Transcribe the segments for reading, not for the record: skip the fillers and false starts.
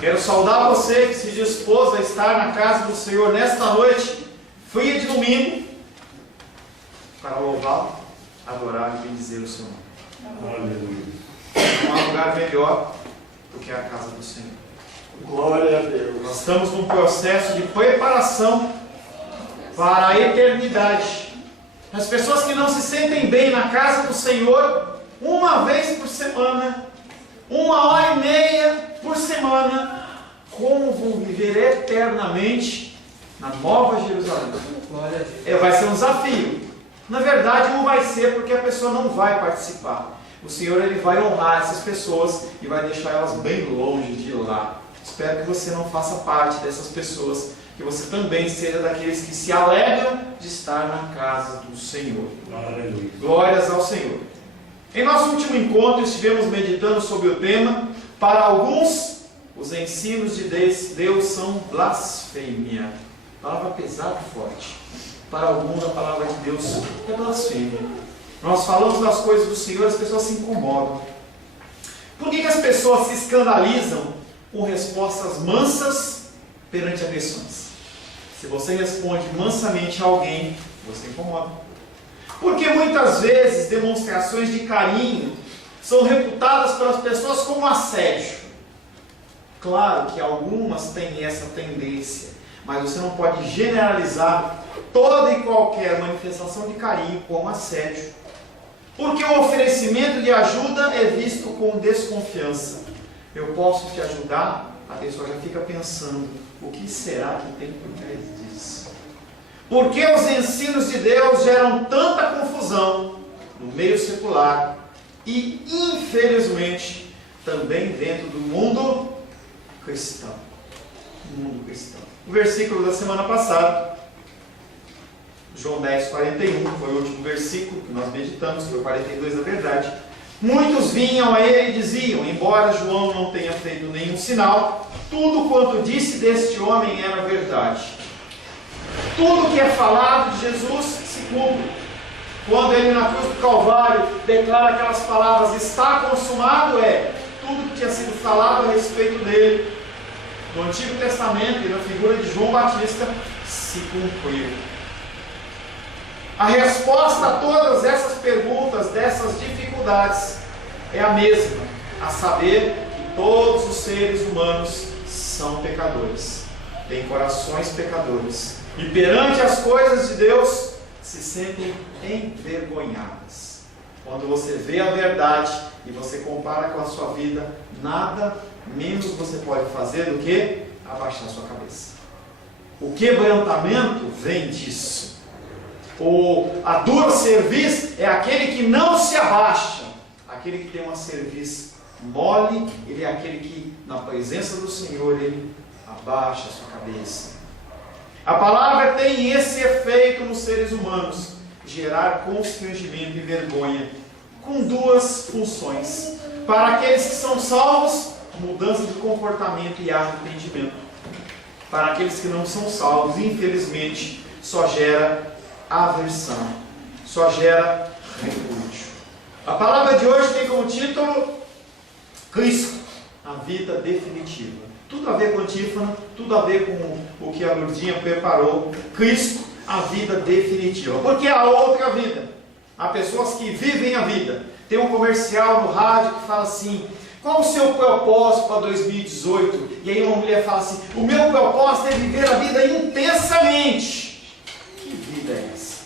Quero saudar você que se dispôs a estar na casa do Senhor nesta noite, fria de domingo, para louvá-lo, adorar e bendizer o seu nome. Aleluia. Não há lugar melhor do que a casa do Senhor. Glória a Deus. Nós estamos num processo de preparação para a eternidade. As pessoas que não se sentem bem na casa do Senhor, uma vez por semana, 1h30 por semana, como vão viver eternamente na Nova Jerusalém? Vai ser um desafio. Na verdade, não vai ser porque a pessoa não vai participar. O Senhor ele vai honrar essas pessoas e vai deixar elas bem longe de lá. Espero que você não faça parte dessas pessoas, que você também seja daqueles que se alegram de estar na casa do Senhor. Aleluia. Glórias ao Senhor. Em nosso último encontro estivemos meditando sobre o tema. Para alguns, os ensinos de Deus são blasfêmia. Palavra pesada e forte. Para alguns, a palavra de Deus é blasfêmia. Nós falamos das coisas do Senhor, as pessoas se incomodam. Por que as pessoas se escandalizam com respostas mansas perante agressões? Se você responde mansamente a alguém, você incomoda. Porque muitas vezes demonstrações de carinho são reputadas pelas pessoas como assédio. Claro que algumas têm essa tendência, mas você não pode generalizar toda e qualquer manifestação de carinho como assédio. Porque o oferecimento de ajuda é visto com desconfiança. Eu posso te ajudar? A pessoa já fica pensando, o que será que tem por trás disso? Porque os ensinos de Deus geram tanta confusão no meio secular e, infelizmente, também dentro do mundo cristão. O versículo da semana passada, João 10:41, foi o último versículo que nós meditamos, foi o 42 na verdade. Muitos vinham a ele e diziam, embora João não tenha feito nenhum sinal, tudo quanto disse deste homem era verdade. Tudo que é falado de Jesus se cumpre. Quando ele na cruz do Calvário declara aquelas palavras, está consumado, tudo que tinha sido falado a respeito dele no Antigo Testamento e na figura de João Batista se cumpriu. A resposta a todas essas perguntas, dessas dificuldades, é a mesma, a saber que todos os seres humanos são pecadores, têm corações pecadores, e perante as coisas de Deus se sentem envergonhadas. Quando você vê a verdade e você compara com a sua vida, nada menos você pode fazer do que abaixar sua cabeça. O quebrantamento vem disso. A dura cerviz é aquele que não se abaixa. Aquele que tem uma cerviz mole, ele é aquele que, na presença do Senhor, ele abaixa a sua cabeça. A palavra tem esse efeito nos seres humanos, gerar constrangimento e vergonha, com duas funções. Para aqueles que são salvos, mudança de comportamento e arrependimento. Para aqueles que não são salvos, infelizmente, só gera aversão, só gera repúdio. A palavra de hoje tem como título Cristo, a vida definitiva. Tudo a ver com a antífona, tudo a ver com o que a Lourdinha preparou. Cristo, a vida definitiva. Porque há outra vida. Há pessoas que vivem a vida. Tem um comercial no rádio que fala assim, qual o seu propósito para 2018? E aí uma mulher fala assim, o meu propósito é viver a vida intensamente. Que vida é essa?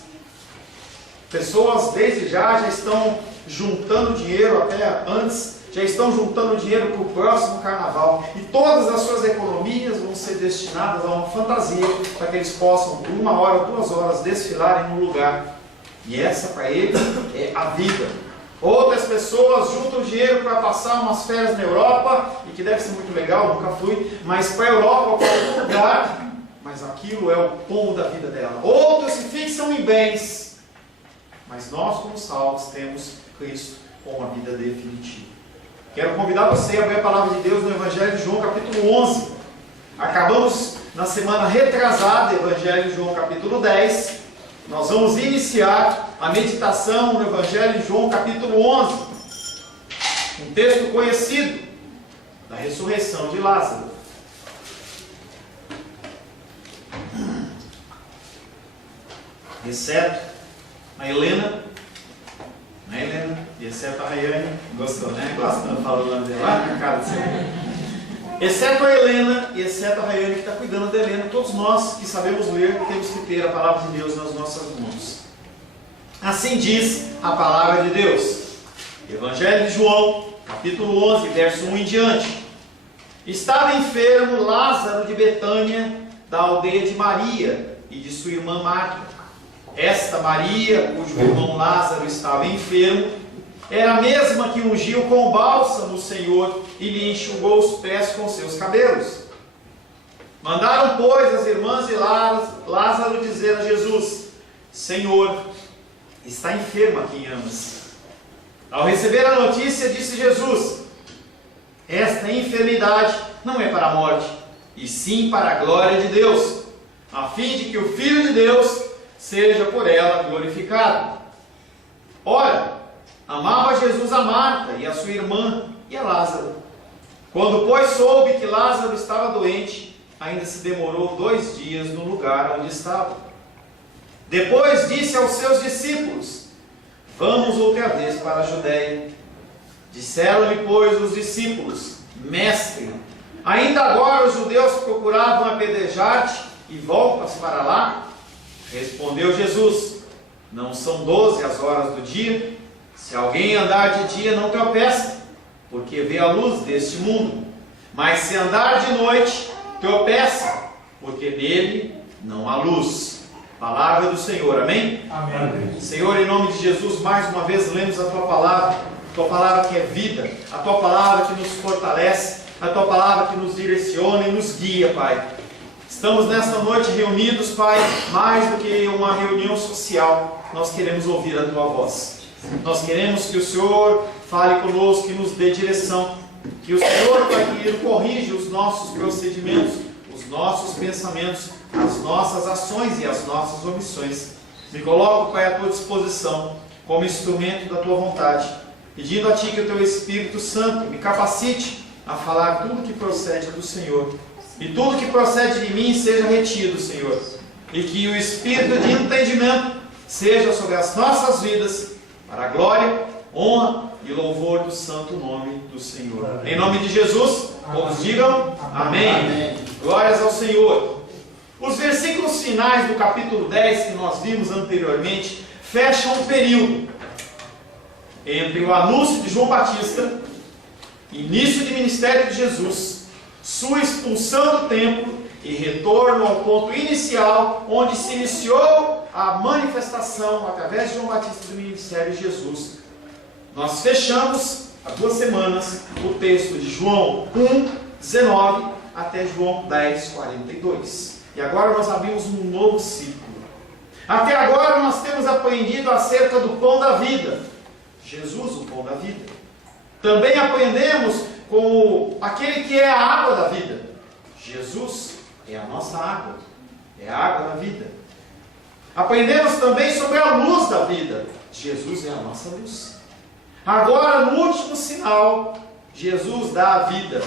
Pessoas desde já estão juntando dinheiro, até antes, já estão juntando dinheiro para o próximo carnaval. E todas as suas economias vão ser destinadas a uma fantasia, para que eles possam, por 1 hora, 2 horas, desfilarem no lugar. E essa para eles é a vida. Outras pessoas juntam dinheiro para passar umas férias na Europa, e que deve ser muito legal, nunca fui, mas para a Europa ou para outro lugar, mas aquilo é o pão da vida dela. Outros se fixam em bens, mas nós como salvos temos Cristo com a vida definitiva. Quero convidar você a abrir a palavra de Deus no Evangelho de João capítulo 11. Acabamos na semana retrasada, Evangelho de João capítulo 10. Nós vamos iniciar a meditação no Evangelho de João capítulo 11. Um texto conhecido da ressurreição de Lázaro. exceto a Helena, e exceto a Rayane, gostou, né? Gostando, falando o nome dela, lá na cara do Senhor. Exceto a Helena e exceto a Rayane que está cuidando da Helena, todos nós que sabemos ler, temos que ter a palavra de Deus nas nossas mãos. Assim diz a palavra de Deus. Evangelho de João, capítulo 11, verso 1 em diante. Estava enfermo Lázaro de Betânia, da aldeia de Maria e de sua irmã Marta. Esta Maria, cujo irmão Lázaro estava enfermo, era a mesma que ungiu com bálsamo o Senhor e lhe enxugou os pés com seus cabelos. Mandaram, pois, as irmãs de Lázaro dizer a Jesus: Senhor, está enfermo a quem amas. Ao receber a notícia, disse Jesus: esta enfermidade não é para a morte, e sim para a glória de Deus, a fim de que o Filho de Deus seja por ela glorificado. Ora, amava Jesus a Marta e a sua irmã e a Lázaro. Quando, pois, soube que Lázaro estava doente, ainda se demorou 2 dias no lugar onde estava. Depois disse aos seus discípulos: vamos outra vez para a Judéia. Disseram-lhe, pois, os discípulos: Mestre, ainda agora os judeus procuravam apedrejar-te e voltas para lá? Respondeu Jesus: não são 12 as horas do dia? Se alguém andar de dia, não tropeça, porque vê a luz deste mundo. Mas se andar de noite, tropeça, porque nele não há luz. Palavra do Senhor, amém? Amém. Senhor, em nome de Jesus, mais uma vez lemos a Tua palavra que é vida, a Tua palavra que nos fortalece, a Tua palavra que nos direciona e nos guia, Pai. Estamos nesta noite reunidos, Pai, mais do que uma reunião social, nós queremos ouvir a Tua voz. Nós queremos que o Senhor fale conosco, que nos dê direção, que o Senhor, Pai querido, corrija os nossos procedimentos, os nossos pensamentos, as nossas ações e as nossas omissões. Me coloco, Pai, à Tua disposição, como instrumento da Tua vontade, pedindo a Ti que o Teu Espírito Santo me capacite a falar tudo que procede do Senhor, e tudo que procede de mim seja retido, Senhor, e que o Espírito de entendimento seja sobre as nossas vidas, para a glória, honra e louvor do santo nome do Senhor. Amém. Em nome de Jesus, todos digam amém. Amém. Glórias ao Senhor. Os versículos finais do capítulo 10 que nós vimos anteriormente fecham um período entre o anúncio de João Batista, início de ministério de Jesus, sua expulsão do templo e retorno ao ponto inicial, onde se iniciou a manifestação, através de João Batista, do ministério de Jesus. Nós fechamos há 2 semanas o texto de João 1:19 até João 10:42. E agora nós abrimos um novo ciclo. Até agora nós temos aprendido acerca do pão da vida, Jesus, o pão da vida. Também aprendemos com aquele que é a água da vida. Jesus é a nossa água, é a água da vida. Aprendemos também sobre a luz da vida. Jesus é a nossa luz. Agora, no último sinal, Jesus dá a vida,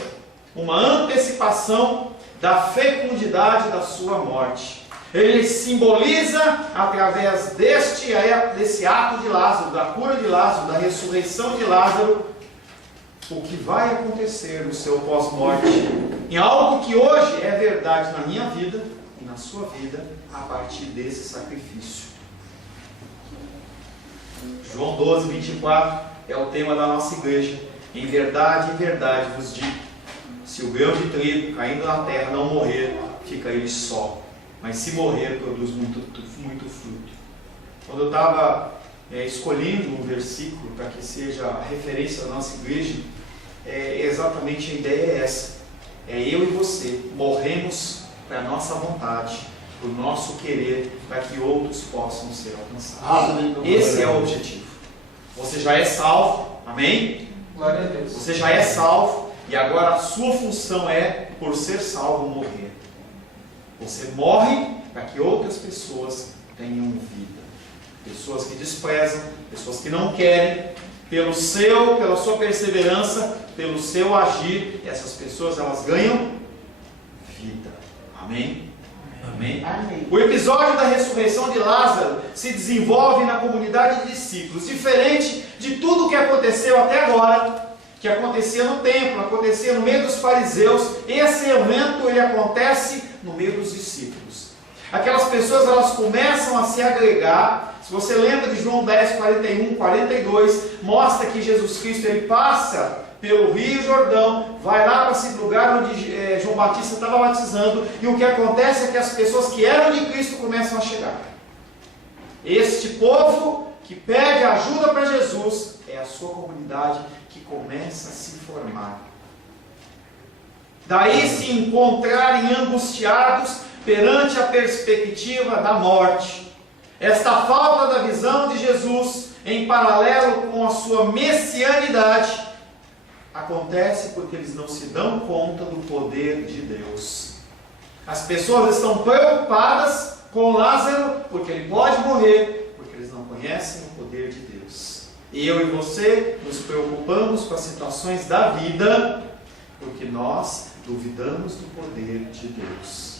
uma antecipação da fecundidade da sua morte. Ele simboliza, através desse ato de Lázaro, da cura de Lázaro, da ressurreição de Lázaro, o que vai acontecer no seu pós-morte, em algo que hoje é verdade na minha vida e na sua vida, a partir desse sacrifício. João 12:24 é o tema da nossa igreja. Em verdade vos digo, se o grão de trigo caindo na terra não morrer, fica ele só, mas se morrer, produz muito fruto. Quando eu estava escolhendo um versículo para que seja a referência da nossa igreja, exatamente a ideia é essa. É eu e você morremos para a nossa vontade, para o nosso querer, para que outros possam ser alcançados. Esse é o objetivo. Você já é salvo, amém? Glória a Deus. Você já é salvo e agora a sua função é, por ser salvo, morrer. Você morre para que outras pessoas tenham vida. Pessoas que desprezam, pessoas que não querem, pela sua perseverança, pelo seu agir, essas pessoas elas ganham vida. Amém? Amém? Amém. O episódio da ressurreição de Lázaro se desenvolve na comunidade de discípulos, diferente de tudo o que aconteceu até agora, que acontecia no templo, acontecia no meio dos fariseus. Esse evento ele acontece no meio dos discípulos. Aquelas pessoas elas começam a se agregar. Se você lembra de João 10, 41, 42, mostra que Jesus Cristo ele passa pelo Rio Jordão, vai lá para esse lugar onde João Batista estava batizando, e o que acontece é que as pessoas que eram de Cristo começam a chegar. Este povo que pede ajuda para Jesus é a sua comunidade que começa a se formar. Daí se encontrarem angustiados perante a perspectiva da morte. Esta falta da visão de Jesus, em paralelo com a sua messianidade, acontece porque eles não se dão conta do poder de Deus. As pessoas estão preocupadas com Lázaro porque ele pode morrer, porque eles não conhecem o poder de Deus. E eu e você nos preocupamos com as situações da vida porque nós duvidamos do poder de Deus.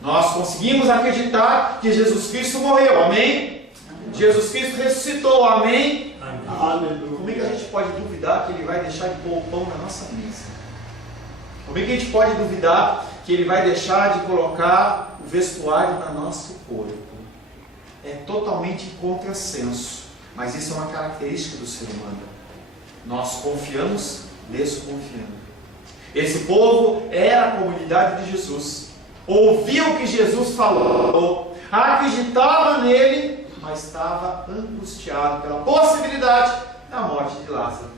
Nós conseguimos acreditar que Jesus Cristo morreu, amém? Jesus Cristo ressuscitou, amém? Aleluia. Como é que a gente pode duvidar que Ele vai deixar de pôr o pão na nossa mesa? Como é que a gente pode duvidar que Ele vai deixar de colocar o vestuário no nosso corpo? É totalmente contrassenso, mas isso é uma característica do ser humano. Nós confiamos desconfiando. Esse povo era a comunidade de Jesus, ouviu o que Jesus falou, acreditava nele, mas estava angustiado pela possibilidade da morte de Lázaro.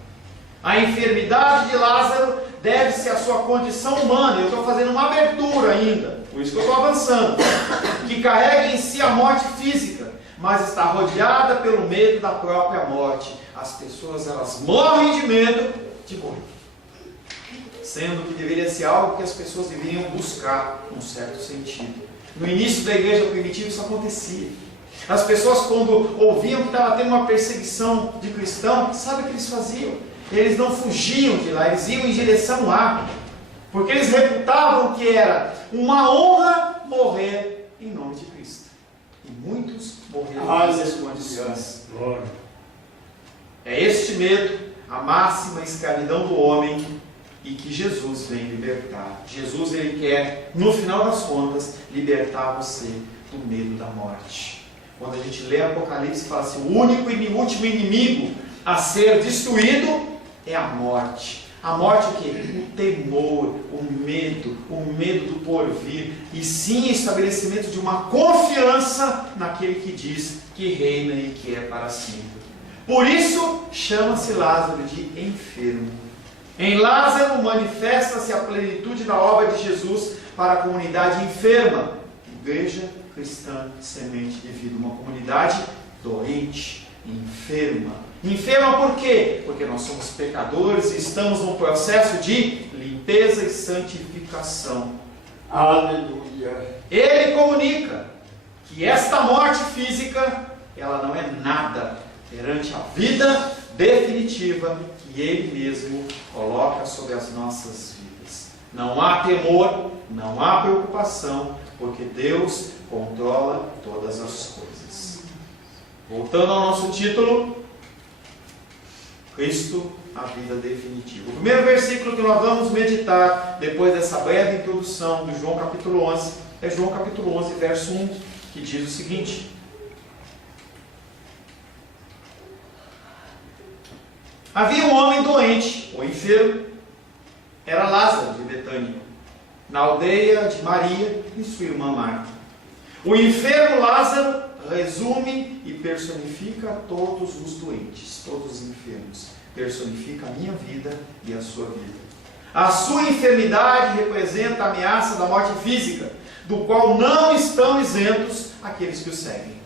A enfermidade de Lázaro deve-se à sua condição humana. Eu estou fazendo uma abertura ainda, por isso que eu estou avançando, que carrega em si a morte física, mas está rodeada pelo medo da própria morte. As pessoas elas morrem de medo de morrer, sendo que deveria ser algo que as pessoas deveriam buscar num certo sentido. No início da igreja primitiva isso acontecia. As pessoas, quando ouviam que estava tendo uma perseguição de cristão, sabe o que eles faziam? Eles não fugiam de lá, eles iam em direção lá, porque eles reputavam que era uma honra morrer em nome de Cristo. E muitos morreram nessas condições. É este medo, a máxima escravidão do homem, e que Jesus vem libertar. Jesus ele quer, no final das contas, libertar você do medo da morte. Quando a gente lê Apocalipse, fala assim, o único e último inimigo a ser destruído é a morte. A morte o quê? O temor, o medo do porvir, e sim o estabelecimento de uma confiança naquele que diz que reina e que é para sempre. Por isso, chama-se Lázaro de enfermo. Em Lázaro manifesta-se a plenitude da obra de Jesus para a comunidade enferma, igreja cristã semente de vida, uma comunidade doente, enferma. Enferma por quê? Porque nós somos pecadores e estamos num processo de limpeza e santificação. Aleluia. Ele comunica que esta morte física, ela não é nada perante a vida definitiva que Ele mesmo coloca sobre as nossas vidas. Não há temor, não há preocupação, porque Deus controla todas as coisas. Voltando ao nosso título, Cristo, a vida definitiva. O primeiro versículo que nós vamos meditar, depois dessa breve introdução de João capítulo 11, é João capítulo 11, verso 1, que diz o seguinte: havia um homem doente, ou enfermo, era Lázaro de Betânia, na aldeia de Maria e sua irmã Marta. O enfermo Lázaro resume e personifica todos os doentes, todos os enfermos. Personifica a minha vida e a sua vida. A sua enfermidade representa a ameaça da morte física, do qual não estão isentos aqueles que o seguem.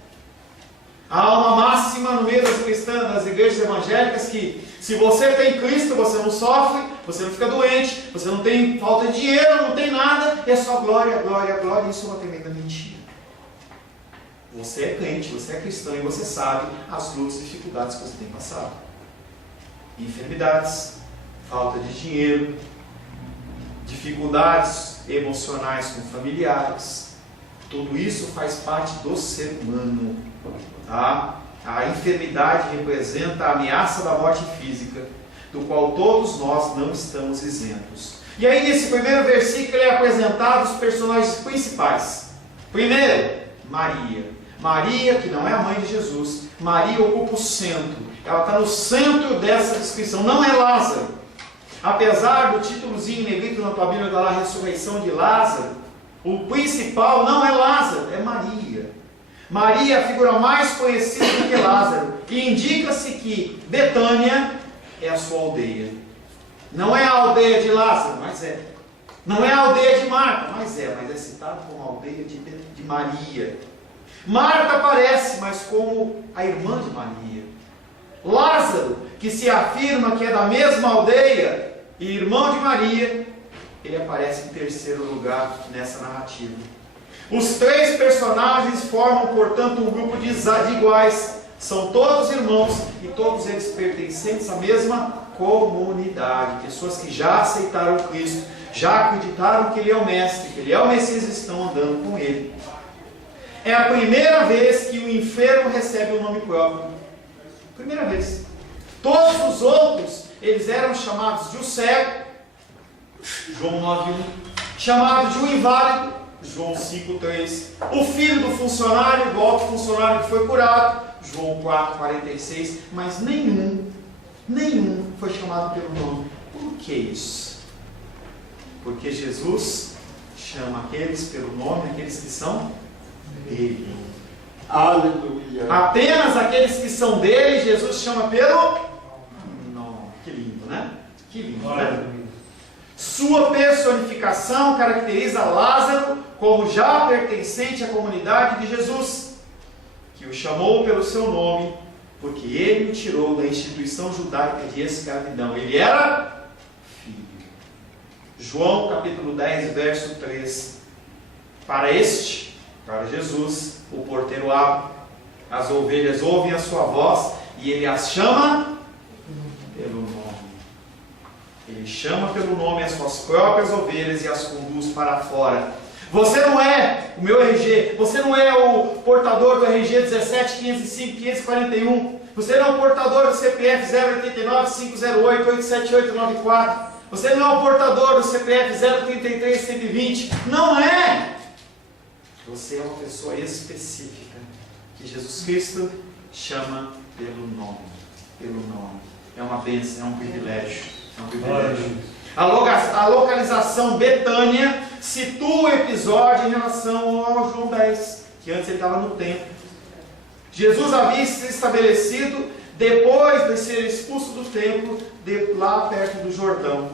Há uma máxima no meio das cristãs, das igrejas evangélicas, que se você tem Cristo, você não sofre, você não fica doente, você não tem falta de dinheiro, não tem nada, é só glória, glória, glória. Isso é uma tremenda mentira. Você é crente, você é cristão e você sabe as lutas e dificuldades que você tem passado. Enfermidades, falta de dinheiro, dificuldades emocionais com familiares, Tudo isso faz parte do ser humano. Tá? A enfermidade representa a ameaça da morte física, do qual todos nós não estamos isentos. E aí nesse primeiro versículo é apresentado os personagens principais. Primeiro, Maria. Maria, que não é a mãe de Jesus. Maria ocupa o centro. Ela está no centro dessa descrição. Não é Lázaro. Apesar do títulozinho negrito na tua Bíblia da ressurreição de Lázaro, o principal não é Lázaro, é Maria. Maria é a figura mais conhecida do que Lázaro. E indica-se que Betânia é a sua aldeia. Não é a aldeia de Lázaro, mas é. Não é a aldeia de Marta, mas é citado como a aldeia de Maria. Marta aparece, mas como a irmã de Maria. Lázaro, que se afirma que é da mesma aldeia e irmão de Maria, ele aparece em terceiro lugar nessa narrativa. Os três personagens formam, portanto, um grupo de iguais. São todos irmãos e todos eles pertencentes à mesma comunidade. Pessoas que já aceitaram Cristo, já acreditaram que Ele é o Mestre, que Ele é o Messias e estão andando com Ele. É a primeira vez que o enfermo recebe um nome próprio. Primeira vez. Todos os outros, eles eram chamados de o cego, João 9:1, chamado de o inválido, João 5:3, o filho do funcionário, o alto funcionário que foi curado, João 4:46, mas nenhum foi chamado pelo nome. Por que isso? Porque Jesus chama aqueles pelo nome, aqueles que são dele. Aleluia. Apenas aqueles que são dele, Jesus chama pelo nome. Que lindo, né? Que lindo, né? Sua personificação caracteriza Lázaro como já pertencente à comunidade de Jesus, que o chamou pelo seu nome, porque ele o tirou da instituição judaica de escravidão. Ele era filho. João capítulo 10, verso 3. Para Jesus, o porteiro abre, as ovelhas ouvem a sua voz e ele as chama pelo nome. Ele chama pelo nome as suas próprias ovelhas e as conduz para fora. Você não é o meu RG, você não é o portador do RG 17 505 541, você não é o portador do CPF 089 508 87894, você não é o portador do CPF 033 120, não é! Você é uma pessoa específica que Jesus Cristo chama pelo nome. Pelo nome. É uma bênção, é um privilégio. É um privilégio. A localização Betânia situa o episódio em relação ao João 10, que antes ele estava no templo. Jesus havia se estabelecido depois de ser expulso do templo, lá perto do Jordão.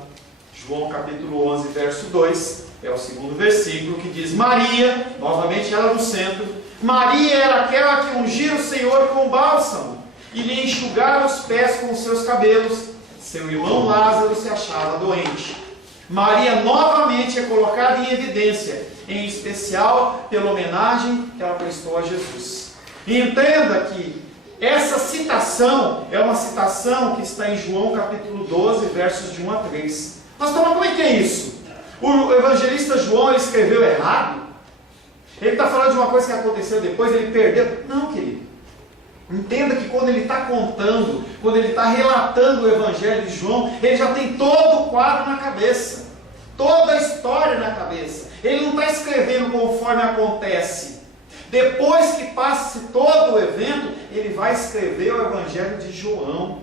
João capítulo 11, verso 2. É o segundo versículo que diz: Maria, novamente ela no centro, Maria era aquela que ungira o Senhor com bálsamo e lhe enxugara os pés com os seus cabelos. Seu irmão Lázaro se achava doente. Maria novamente é colocada em evidência, em especial pela homenagem que ela prestou a Jesus. E entenda que essa citação é uma citação que está em João capítulo 12, versos de 1 a 3. Mas como é que é isso? O evangelista João ele escreveu errado? Ele está falando de uma coisa que aconteceu depois, ele perdeu? Não, querido. Entenda que quando ele está contando, quando ele está relatando o evangelho de João, ele já tem todo o quadro na cabeça, toda a história na cabeça. Ele não está escrevendo conforme acontece. Depois que passe todo o evento, ele vai escrever o evangelho de João.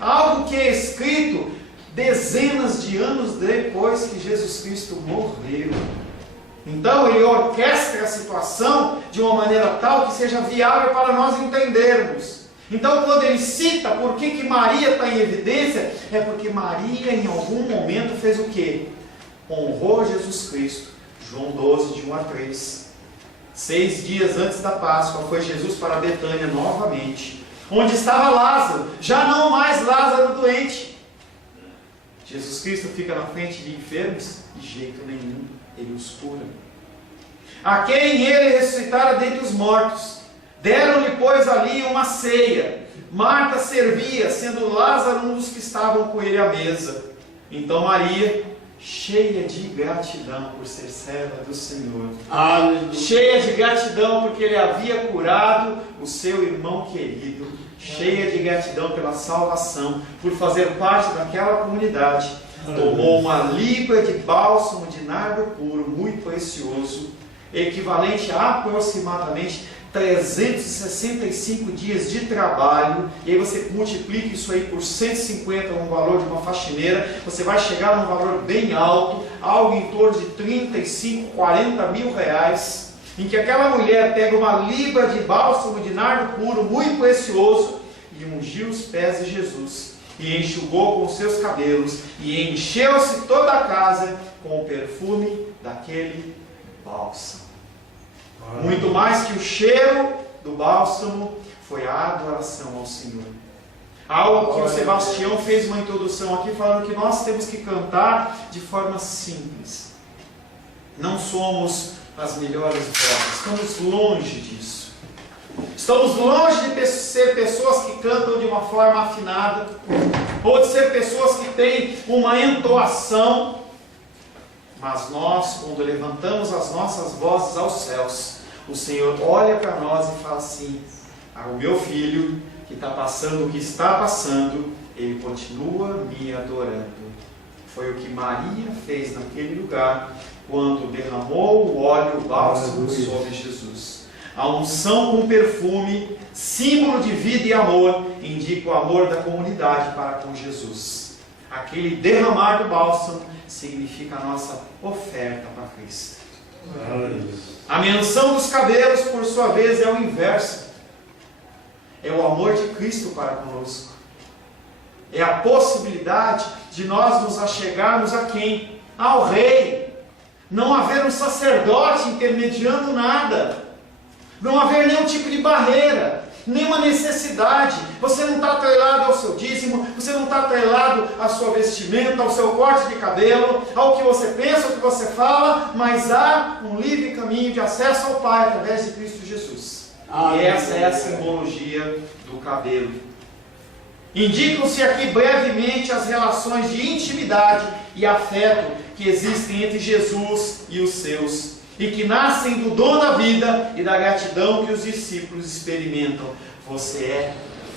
Algo que é escrito dezenas de anos depois que Jesus Cristo morreu. Então ele orquestra a situação de uma maneira tal que seja viável para nós entendermos. Então quando ele cita por que Maria está em evidência, é porque Maria em algum momento fez o quê? Honrou Jesus Cristo. João 12, de 1 a 3. 6 dias antes da Páscoa foi Jesus para Betânia novamente, onde estava Lázaro, já não mais Lázaro doente. Jesus Cristo fica na frente de enfermos? De jeito nenhum, ele os cura. A quem ele ressuscitara dentre os mortos, deram-lhe pois ali uma ceia. Marta servia, sendo Lázaro um dos que estavam com ele à mesa. Então Maria, cheia de gratidão por ser serva do Senhor. Aleluia. Cheia de gratidão porque ele havia curado o seu irmão querido. Cheia de gratidão pela salvação, por fazer parte daquela comunidade. Tomou uma libra de bálsamo de nardo puro, muito precioso, equivalente a aproximadamente 365 dias de trabalho, e aí você multiplica isso aí por 150, um valor de uma faxineira, você vai chegar num valor bem alto, algo em torno de 35, 40 mil reais, em que aquela mulher pega uma libra de bálsamo de nardo puro, muito precioso, e ungiu os pés de Jesus, e enxugou com os seus cabelos, e encheu-se toda a casa com o perfume daquele bálsamo. Muito mais que o cheiro do bálsamo foi a adoração ao Senhor. Algo que o Sebastião fez uma introdução aqui falando que nós temos que cantar de forma simples. Não somos as melhores vozes, estamos longe disso. Estamos longe de ser pessoas que cantam de uma forma afinada, ou de ser pessoas que têm uma entoação. Mas nós, quando levantamos as nossas vozes aos céus, o Senhor olha para nós e fala assim: o meu filho que está passando o que está passando, ele continua me adorando. Foi o que Maria fez naquele lugar, quando derramou o óleo, o bálsamo sobre Jesus. A unção com perfume, símbolo de vida e amor, indica o amor da comunidade para com Jesus. Aquele derramar do bálsamo significa a nossa oferta para Cristo. A menção dos cabelos, por sua vez, é o inverso. É o amor de Cristo para conosco. É a possibilidade de nós nos achegarmos a quem? Ao Rei. Não haver um sacerdote intermediando nada. Não haver nenhum tipo de barreira, nenhuma necessidade. Você não está atrelado ao seu dízimo, você não está atrelado à sua vestimenta, ao seu corte de cabelo, ao que você pensa, ao que você fala, mas há um livre caminho de acesso ao Pai através de Cristo Jesus. E essa é a simbologia do cabelo. Indicam-se aqui brevemente as relações de intimidade e afeto que existem entre Jesus e os seus, e que nascem do dom da vida e da gratidão que os discípulos experimentam. Você é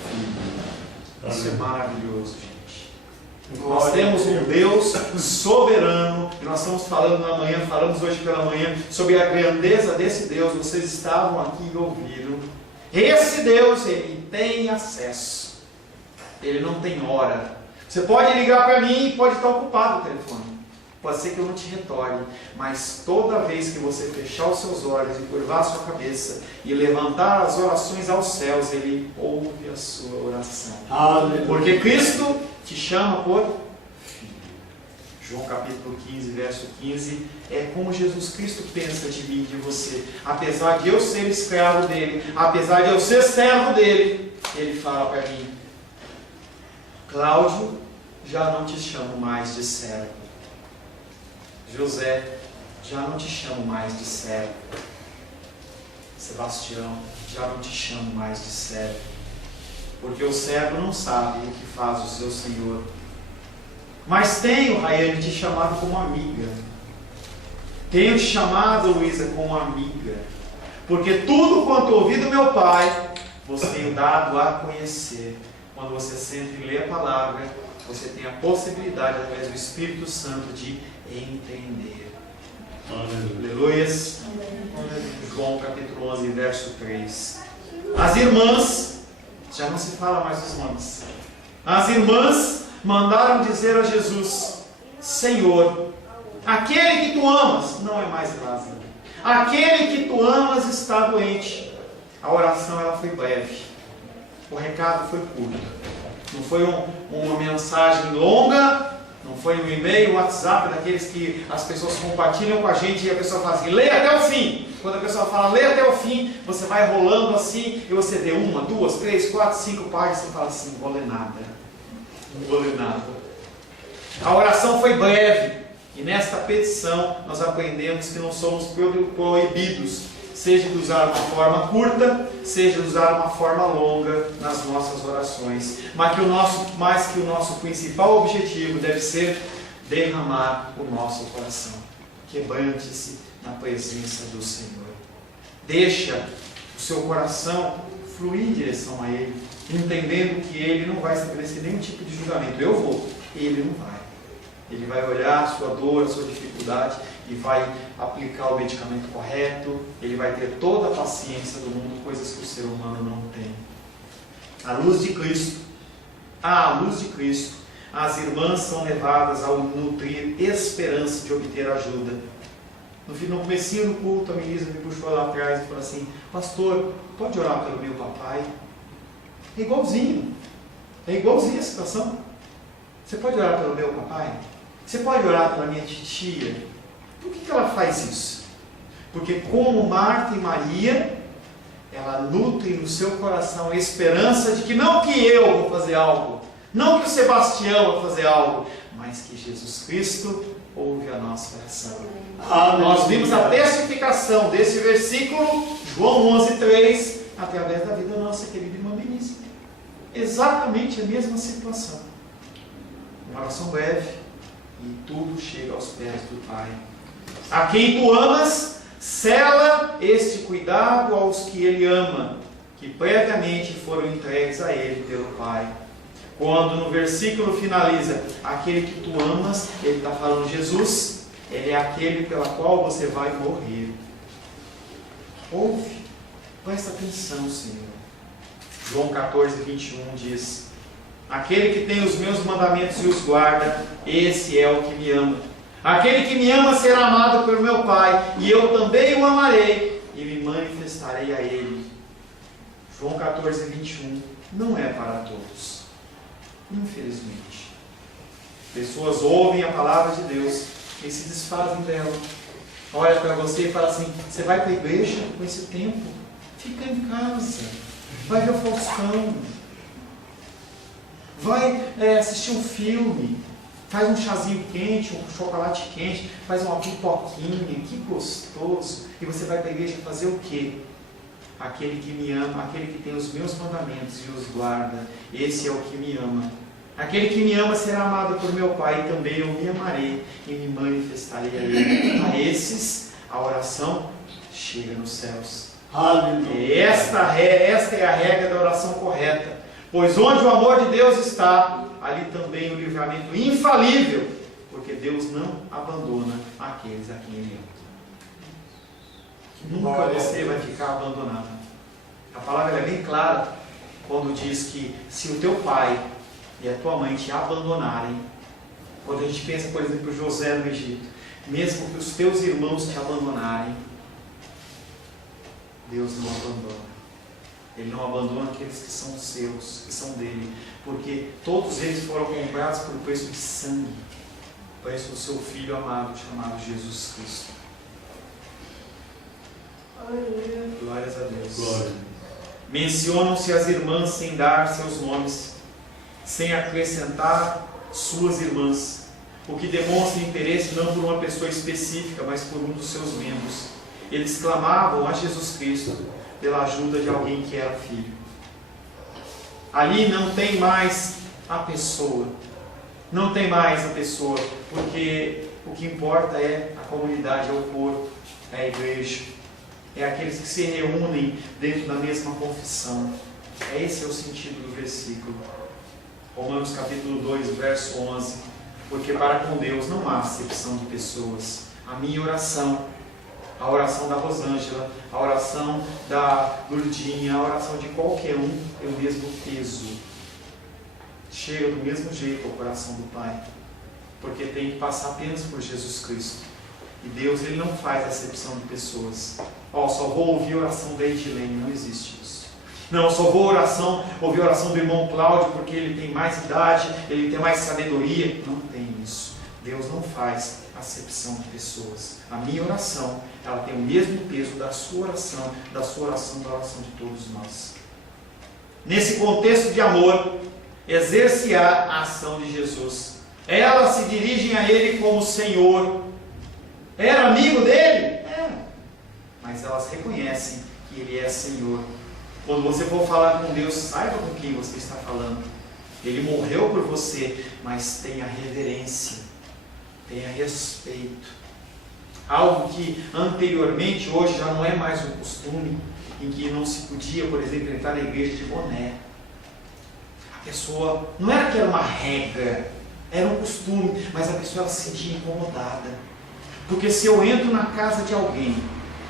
filho. Isso é maravilhoso, gente. Nós temos um Deus soberano, e nós estamos falando na manhã, falamos hoje pela manhã, sobre a grandeza desse Deus. Vocês estavam aqui e ouviram. Esse Deus, ele tem acesso. Ele não tem hora. Você pode ligar para mim e pode estar ocupado o telefone. Pode ser que eu não te retorne, mas toda vez que você fechar os seus olhos e curvar a sua cabeça e levantar as orações aos céus, Ele ouve a sua oração. Aleluia. Porque Cristo te chama por filho. João capítulo 15, verso 15, é como Jesus Cristo pensa de mim e de você. Apesar de eu ser escravo dele, apesar de eu ser servo dele, Ele fala para mim: Cláudio, já não te chamo mais de servo. José, já não te chamo mais de servo. Sebastião, já não te chamo mais de servo. Porque o servo não sabe o que faz o seu senhor. Mas tenho, Raiane, te chamado como amiga. Tenho te chamado, Luísa, como amiga. Porque tudo quanto ouvi do meu Pai, vos tenho dado a conhecer. Quando você senta e lê a palavra, você tem a possibilidade, através do Espírito Santo, de entender. Aleluias. João capítulo 11, verso 3. As irmãs, já não se fala mais dos nomes. As irmãs mandaram dizer a Jesus: Senhor, aquele que tu amas não é mais Lázaro. Aquele que tu amas está doente. A oração ela foi breve. O recado foi curto. Não foi uma mensagem longa. Não foi um e-mail, um WhatsApp, daqueles que as pessoas compartilham com a gente e a pessoa fala assim: leia até o fim. Quando a pessoa fala leia até o fim, você vai rolando assim e você vê 1, 2, 3, 4, 5 páginas e você fala assim: não vou ler nada. Não vou ler nada. A oração foi breve e nesta petição nós aprendemos que não somos proibidos, seja de usar uma forma curta, seja de usar uma forma longa nas nossas orações. Mas que o nosso principal objetivo deve ser derramar o nosso coração. Quebrante-se na presença do Senhor. Deixa o seu coração fluir em direção a Ele, entendendo que Ele não vai estabelecer nenhum tipo de julgamento. Eu vou, Ele não vai. Ele vai olhar a sua dor, a sua dificuldade e vai aplicar o medicamento correto. Ele vai ter toda a paciência do mundo, coisas que o ser humano não tem. À luz de Cristo, as irmãs são levadas a nutrir esperança de obter ajuda. No comecinho do culto, a Melissa me puxou lá atrás e falou assim: pastor, pode orar pelo meu papai? É igualzinho a situação. Você pode orar pelo meu papai? Você pode orar pela minha titia? Por que ela faz isso? Porque como Marta e Maria, ela nutre no seu coração a esperança de que não que eu vou fazer algo, não que o Sebastião vai fazer algo, mas que Jesus Cristo ouve a nossa oração. Nós vimos a testificação desse versículo, João 11:3, através da vida da nossa querida irmã Benícia. Exatamente a mesma situação. Uma oração breve e tudo chega aos pés do Pai. A quem tu amas, sela este cuidado aos que Ele ama, que previamente foram entregues a Ele pelo Pai. Quando no versículo finaliza, aquele que tu amas, ele está falando Jesus, ele é aquele pela qual você vai morrer. Ouve, presta atenção, Senhor. João 14:21 diz: aquele que tem os meus mandamentos e os guarda, esse é o que me ama. Aquele que me ama será amado pelo meu Pai, e eu também o amarei e me manifestarei a ele. João 14:21 não é para todos. Infelizmente, pessoas ouvem a palavra de Deus e se desfazem dela. Olha para você e fala assim: você vai para a igreja com esse tempo? Fica em casa, vai ver o Faustão, vai assistir um filme, faz um chazinho quente, um chocolate quente, faz uma pipoquinha, que gostoso. E você vai para a igreja fazer o quê? Aquele que me ama, aquele que tem os meus mandamentos e os guarda, esse é o que me ama. Aquele que me ama será amado por meu Pai, e também eu me amarei e me manifestarei a Ele. A esses, a oração chega nos céus. Aleluia. Esta é a regra da oração correta. Pois onde o amor de Deus está, ali também o livramento infalível, porque Deus não abandona aqueles a quem Ele ama. Nunca você vai ficar abandonado. A palavra é bem clara quando diz que se o teu pai e a tua mãe te abandonarem, quando a gente pensa, por exemplo, José no Egito, mesmo que os teus irmãos te abandonarem, Deus não abandona. Ele não abandona aqueles que são seus, que são dele, porque todos eles foram comprados por preço de sangue, o preço do seu Filho amado, chamado Jesus Cristo. Glórias a Deus. Glória. Mencionam-se as irmãs sem dar seus nomes, sem acrescentar suas irmãs, o que demonstra interesse não por uma pessoa específica, mas por um dos seus membros. Eles clamavam a Jesus Cristo pela ajuda de alguém que era filho. Ali não tem mais a pessoa, porque o que importa é a comunidade, é o corpo, é a igreja. É aqueles que se reúnem dentro da mesma confissão. Esse é o sentido do versículo. Romanos capítulo 2, verso 11. Porque para com Deus não há acepção de pessoas. A minha oração, a oração da Rosângela, a oração da Lourdinha, a oração de qualquer um tem o mesmo peso. Chega do mesmo jeito ao coração do Pai. Porque tem que passar apenas por Jesus Cristo. E Deus, Ele não faz acepção de pessoas. Só vou ouvir a oração da Edilene. Não existe isso. Não, só vou ouvir a oração do irmão Cláudio porque ele tem mais idade, ele tem mais sabedoria. Não tem isso. Deus não faz acepção de pessoas. A minha oração, ela tem o mesmo peso da sua oração, da oração de todos nós. Nesse contexto de amor, exercitar a ação de Jesus. Elas se dirigem a Ele como Senhor. Era amigo dele? Era. Mas elas reconhecem que Ele é Senhor. Quando você for falar com Deus, saiba com quem você está falando. Ele morreu por você, mas tenha reverência. Tenha respeito. Algo que anteriormente, hoje já não é mais um costume, em que não se podia, por exemplo, entrar na igreja de boné. A pessoa, não era que era uma regra, era um costume, mas a pessoa ela se sentia incomodada. Porque se eu entro na casa de alguém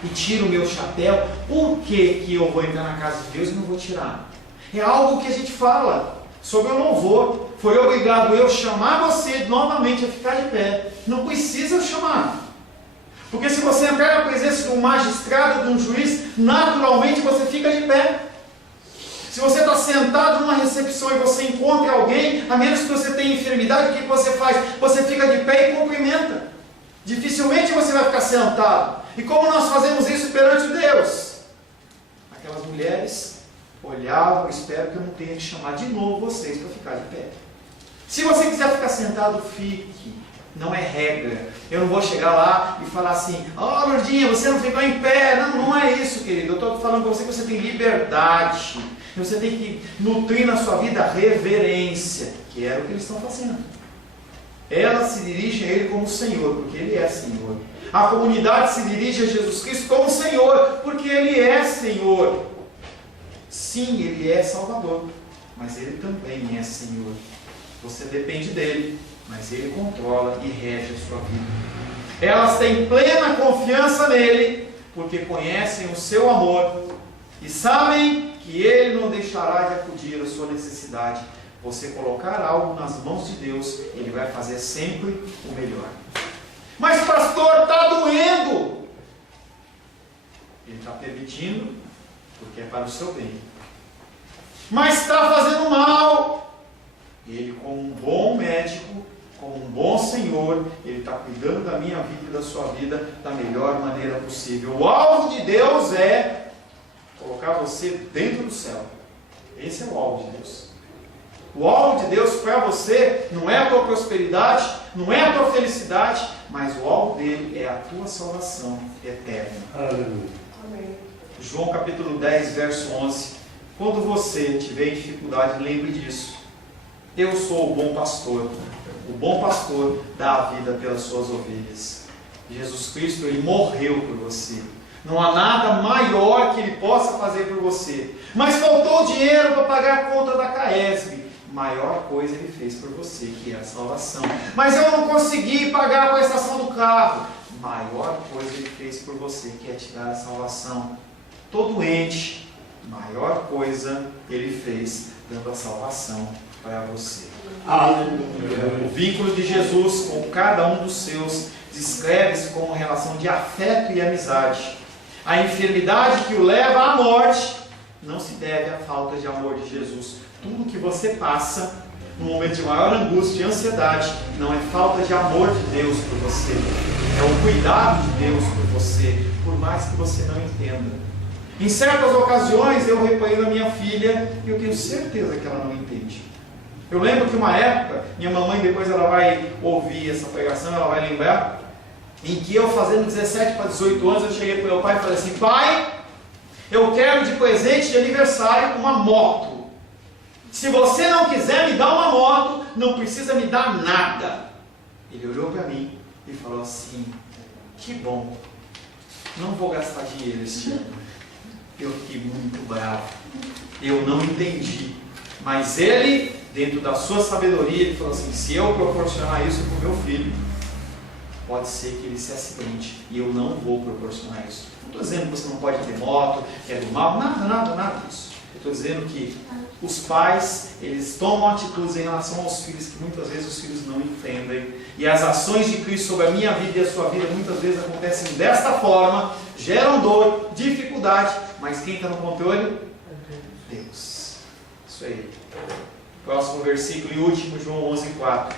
e tiro o meu chapéu, por que eu vou entrar na casa de Deus e não vou tirar? É algo que a gente fala sobre eu não vou. Foi obrigado eu chamar você novamente a ficar de pé. Não precisa eu chamar. Porque se você entrar na presença de um magistrado, de um juiz, naturalmente você fica de pé. Se você está sentado numa recepção e você encontra alguém, a menos que você tenha enfermidade, o que você faz? Você fica de pé e cumprimenta. Dificilmente você vai ficar sentado. E como nós fazemos isso perante Deus? Aquelas mulheres olhavam, espero que eu não tenha que chamar de novo vocês para ficar de pé. Se você quiser ficar sentado, fique. Não é regra. Eu não vou chegar lá e falar assim: ó, Lourdinha, você não ficou em pé. Não, não é isso, querido. Eu estou falando para você que você tem liberdade. Você tem que nutrir na sua vida a reverência, que era o que eles estão fazendo. Elas se dirigem a Ele como Senhor, porque Ele é Senhor. A comunidade se dirige a Jesus Cristo como Senhor, porque Ele é Senhor. Sim, Ele é Salvador, mas Ele também é Senhor. Você depende dEle, mas Ele controla e rege a sua vida. Elas têm plena confiança nele, porque conhecem o seu amor e sabem que Ele não deixará de acudir à sua necessidade. Você colocar algo nas mãos de Deus, Ele vai fazer sempre o melhor. Mas pastor, está doendo. Ele está permitindo, porque é para o seu bem. Mas está fazendo mal. Ele, como um bom médico, como um bom Senhor, Ele está cuidando da minha vida e da sua vida da melhor maneira possível. O alvo de Deus é colocar você dentro do céu. Esse é o alvo de Deus. O alvo de Deus para você não é a tua prosperidade, não é a tua felicidade, mas o alvo dele é a tua salvação eterna. Aleluia. João capítulo 10, verso 11. Quando você tiver dificuldade, lembre disso. Eu sou o bom pastor. O bom pastor dá a vida pelas suas ovelhas. Jesus Cristo, Ele morreu por você. Não há nada maior que Ele possa fazer por você. Mas faltou dinheiro para pagar a conta da CAESB. Maior coisa Ele fez por você, que é a salvação. Mas eu não consegui pagar a prestação do carro. Maior coisa Ele fez por você, que é te dar a salvação. Tô doente. Maior coisa Ele fez, dando a salvação para você. Aleluia. O vínculo de Jesus com cada um dos seus descreve-se como relação de afeto e amizade. A enfermidade que o leva à morte não se deve à falta de amor de Jesus. Tudo que você passa no momento de maior angústia e ansiedade não é falta de amor de Deus por você, é o cuidado de Deus por você, por mais que você não entenda. Em certas ocasiões eu reparei na minha filha e eu tenho certeza que ela não entende. Eu lembro que uma época, minha mamãe depois ela vai ouvir essa pregação, ela vai lembrar, em que eu fazendo 17 para 18 anos, eu cheguei para o meu pai e falei assim: pai, eu quero de presente de aniversário uma moto. Se você não quiser me dar uma moto, não precisa me dar nada. Ele olhou para mim e falou assim: que bom, não vou gastar dinheiro este ano. Eu fiquei muito bravo, eu não entendi, mas ele, dentro da sua sabedoria, ele falou assim: se eu proporcionar isso para o meu filho, pode ser que ele se acidente, e eu não vou proporcionar isso. Não estou dizendo que você não pode ter moto, que é do mal, nada disso. Eu estou dizendo que os pais, eles tomam atitudes em relação aos filhos que muitas vezes os filhos não entendem. E as ações de Cristo sobre a minha vida e a sua vida muitas vezes acontecem desta forma, geram dor, dificuldade, mas quem está no controle? Deus. Isso aí. Próximo versículo e último, João 11:4.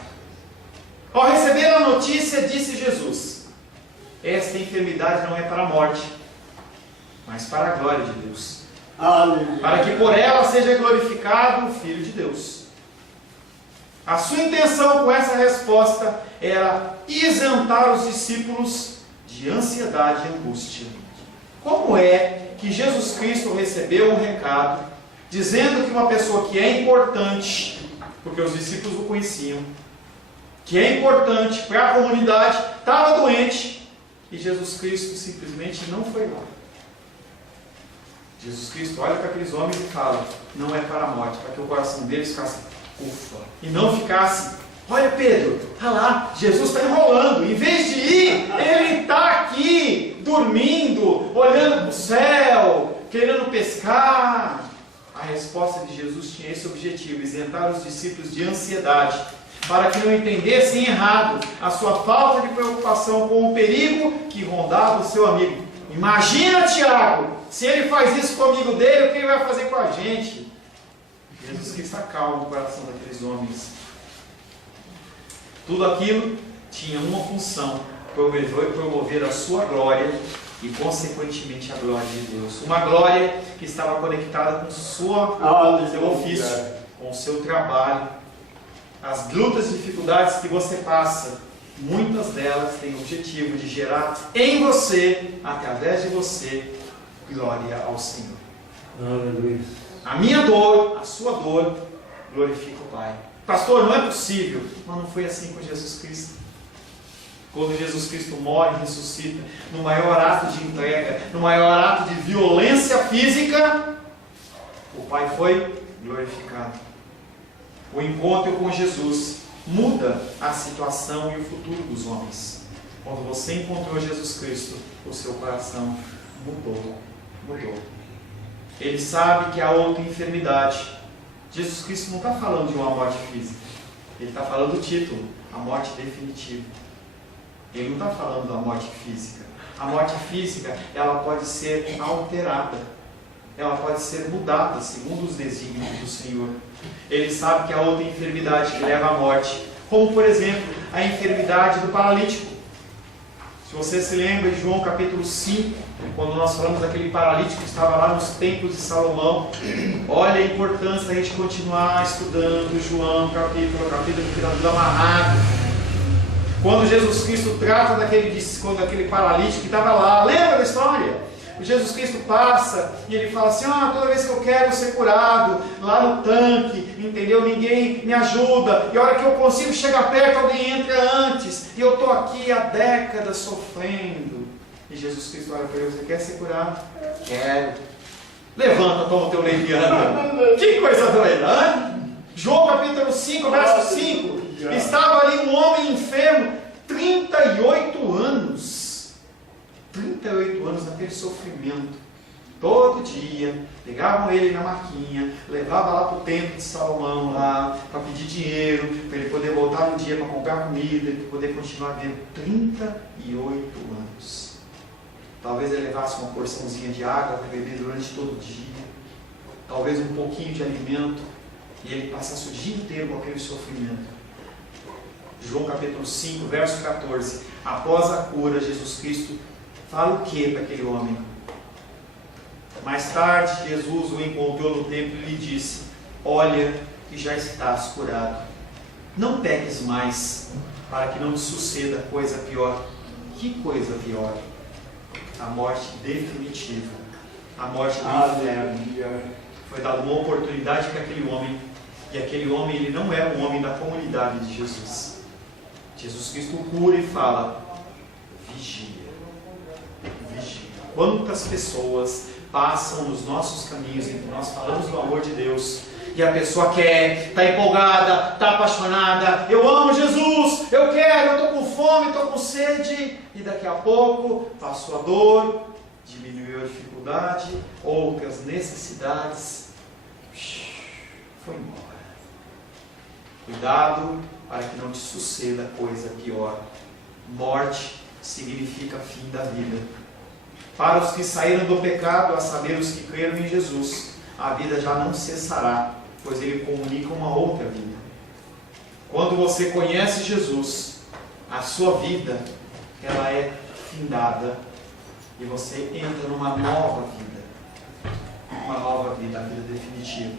Ao receber a notícia, disse Jesus: esta enfermidade não é para a morte, mas para a glória de Deus. Aleluia. Para que por ela seja glorificado o Filho de Deus. A sua intenção com essa resposta era isentar os discípulos de ansiedade e angústia. Como é que Jesus Cristo recebeu um recado dizendo que uma pessoa que é importante, porque os discípulos o conheciam, que é importante para a comunidade, estava doente, e Jesus Cristo simplesmente não foi lá. Jesus Cristo olha para aqueles homens e fala: não é para a morte, para que o coração deles ficasse ufa, e não ficasse: olha Pedro, está lá, Jesus está enrolando, em vez de ir, ele está aqui, dormindo, olhando para o céu, querendo pescar. A resposta de Jesus tinha esse objetivo: isentar os discípulos de ansiedade, para que não entendessem errado a sua falta de preocupação com o perigo que rondava o seu amigo. Imagina Tiago, se ele faz isso com o amigo dele, o que ele vai fazer com a gente? Jesus Cristo acalma o coração daqueles homens. Tudo aquilo tinha uma função: promover a sua glória e consequentemente a glória de Deus. Uma glória que estava conectada com seu ofício, com o seu trabalho. As lutas e dificuldades que você passa, muitas delas têm o objetivo de gerar em você, através de você, glória ao Senhor. Aleluia. A minha dor, a sua dor, glorifica o Pai. Pastor, não é possível. Mas não foi assim com Jesus Cristo. Quando Jesus Cristo morre e ressuscita, no maior ato de entrega, no maior ato de violência física, o Pai foi glorificado. O encontro com Jesus muda a situação e o futuro dos homens. Quando você encontrou Jesus Cristo, o seu coração mudou. Ele sabe que há outra enfermidade. Jesus Cristo não está falando de uma morte física. Ele está falando do título, a morte definitiva. Ele não está falando da morte física. A morte física, ela pode ser alterada. Ela pode ser mudada segundo os desígnios do Senhor. Ele sabe que há outra enfermidade que leva à morte, como por exemplo, a enfermidade do paralítico. Se você se lembra de João capítulo 5, quando nós falamos daquele paralítico que estava lá nos templos de Salomão, olha a importância da gente continuar estudando João capítulo tudo amarrado. Quando Jesus Cristo trata daquele paralítico que estava lá, lembra da história? Jesus Cristo passa e ele fala assim: toda vez que eu quero ser curado, lá no tanque, entendeu? Ninguém me ajuda, e a hora que eu consigo chegar perto, alguém entra antes, e eu estou aqui há décadas sofrendo. E Jesus Cristo olha para ele: você quer ser curado? Quero. Levanta, toma o teu leite e anda. Que coisa doida, hein? João capítulo 5, verso 5. Estava ali um homem enfermo, 38 anos. 38 anos naquele sofrimento. Todo dia, pegavam ele na maquinha, levavam lá para o templo de Salomão, lá, para pedir dinheiro, para ele poder voltar no dia para comprar comida, para poder continuar vivendo. 38 anos. Talvez ele levasse uma porçãozinha de água para beber durante todo o dia, talvez um pouquinho de alimento, e ele passasse o dia inteiro com aquele sofrimento. João capítulo 5, verso 14. Após a cura, Jesus Cristo fala o que para aquele homem? Mais tarde, Jesus o encontrou no templo e lhe disse: olha que já estás curado. Não peques mais, para que não te suceda coisa pior. Que coisa pior? A morte definitiva. A morte do inferno. Foi dada uma oportunidade para aquele homem. E aquele homem, ele não era um homem da comunidade de Jesus. Jesus Cristo o cura e fala: vigia. Quantas pessoas passam nos nossos caminhos em que nós falamos do amor de Deus, e a pessoa quer, está empolgada, está apaixonada, eu amo Jesus, eu quero, eu estou com fome, estou com sede, e daqui a pouco passou a dor, diminuiu a dificuldade, outras necessidades, foi embora. Cuidado para que não te suceda coisa pior. Morte significa fim da vida. Para os que saíram do pecado, a saber, os que creram em Jesus, a vida já não cessará, pois ele comunica uma outra vida. Quando você conhece Jesus, a sua vida, ela é findada, e você entra numa nova vida. Uma nova vida, a vida definitiva.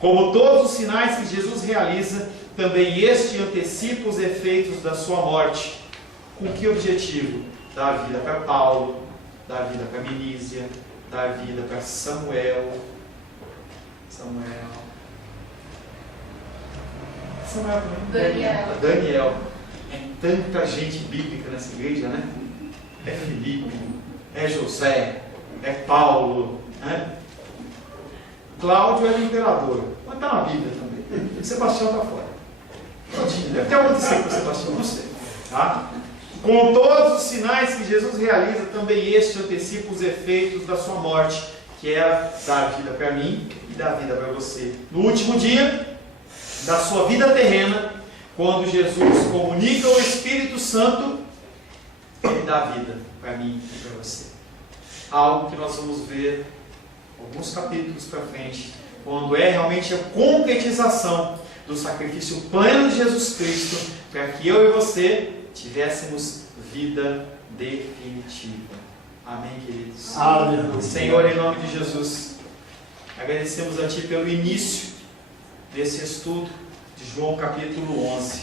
Como todos os sinais que Jesus realiza, também este antecipa os efeitos da sua morte. Com que objetivo? Dar vida para Paulo, dar vida para Minísia, dar vida para Samuel. Daniel. É tanta gente bíblica nessa igreja, né? É Filipe, é José, é Paulo, né? Cláudio era o imperador, mas está na Bíblia também. Sebastião está fora. Deve ter acontecido com Sebastião, não sei. Tá? Com todos os sinais que Jesus realiza, também este antecipa os efeitos da sua morte, que era dar vida para mim e dar vida para você. No último dia da sua vida terrena, quando Jesus comunica o Espírito Santo, Ele dá vida para mim e para você. Algo que nós vamos ver alguns capítulos para frente, quando é realmente a concretização do sacrifício pleno de Jesus Cristo, para que eu e você tivéssemos vida definitiva. Amém, queridos? Aleluia. Senhor, em nome de Jesus, agradecemos a Ti pelo início desse estudo de João capítulo 11.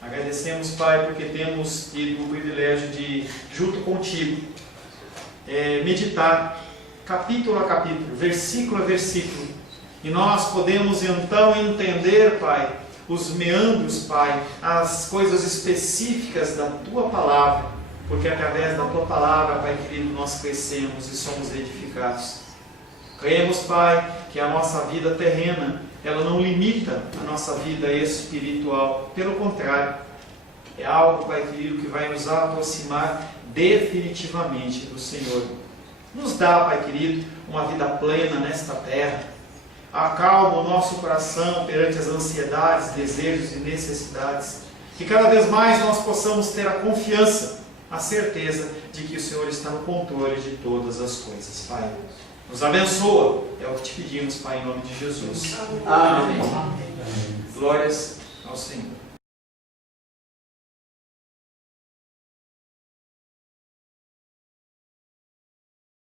Agradecemos, Pai, porque temos tido o privilégio de, junto contigo, meditar capítulo a capítulo, versículo a versículo. E nós podemos então entender, Pai, os meandros, Pai, as coisas específicas da Tua palavra, porque através da Tua palavra, Pai querido, nós crescemos e somos edificados. Cremos, Pai, que a nossa vida terrena, ela não limita a nossa vida espiritual. Pelo contrário, é algo, Pai querido, que vai nos aproximar definitivamente do Senhor. Nos dá, Pai querido, uma vida plena nesta terra. Acalma o nosso coração perante as ansiedades, desejos e necessidades. Que cada vez mais nós possamos ter a confiança, a certeza de que o Senhor está no controle de todas as coisas. Pai, nos abençoa. É o que te pedimos, Pai, em nome de Jesus. Amém. Glórias ao Senhor.